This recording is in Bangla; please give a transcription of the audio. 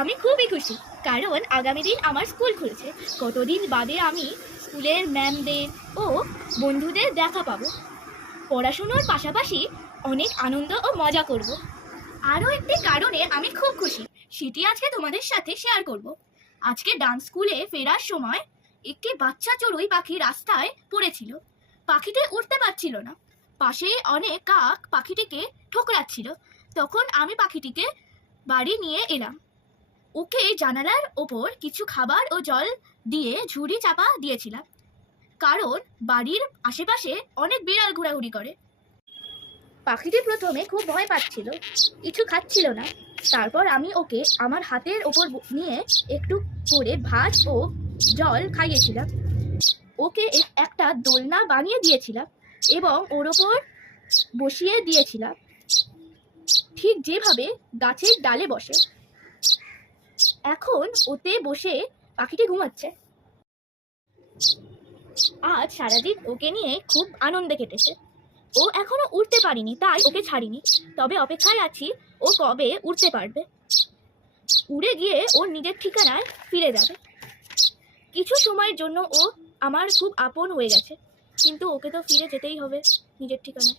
আমি খুবই খুশি, কারণ আগামী দিন আমার স্কুল খুলেছে। কতদিন বাদে আমি স্কুলের ম্যামদের ও বন্ধুদের দেখা পাবো। পড়াশুনোর পাশাপাশি অনেক আনন্দ ও মজা করব। আরও একটি কারণে আমি খুব খুশি, সেটি আজকে তোমাদের সাথে শেয়ার করব। আজকে ডান্স স্কুলে ফেরার সময় একটি বাচ্চা চড়ুই পাখি রাস্তায় পড়েছিল। পাখিটি উঠতে পারছিল না। পাশে অনেক কাক পাখিটিকে ঠোকরাচ্ছিল। তখন আমি পাখিটিকে বাড়ি নিয়ে এলাম। ওকে জানালার ওপর কিছু খাবার ও জল দিয়ে ঝুড়ি চাপা দিয়েছিলাম, কারণ বাড়ির আশেপাশে অনেক বিড়াল ঘোরাঘুরি করে। পাখিটি প্রথমে খুব ভয় পাচ্ছিল, কিছু খাচ্ছিল না। তারপর আমি ওকে আমার হাতের ওপর নিয়ে একটু করে ভাত ও জল খাইয়েছিলাম। ওকে একটা দোলনা বানিয়ে দিয়েছিলাম এবং ওর ওপর বসিয়ে দিয়েছিলাম, ঠিক যেভাবে গাছের ডালে বসে। এখন ওতে বসে পাখিটি ঘুমাচ্ছে। আজ সারাদিন ওকে নিয়ে খুব আনন্দে কেটেছে। ও এখনো উঠতে পারিনি, তাই ওকে ছাড়িনি। তবে অপেক্ষায় আছি ও কবে উঠতে পারবে। উড়ে গিয়ে ওর নিজের ঠিকানায় ফিরে যাবে। কিছু সময়ের জন্য ও আমার খুব আপন হয়ে গেছে, কিন্তু ওকে তো ফিরে যেতেই হবে নিজের ঠিকানায়।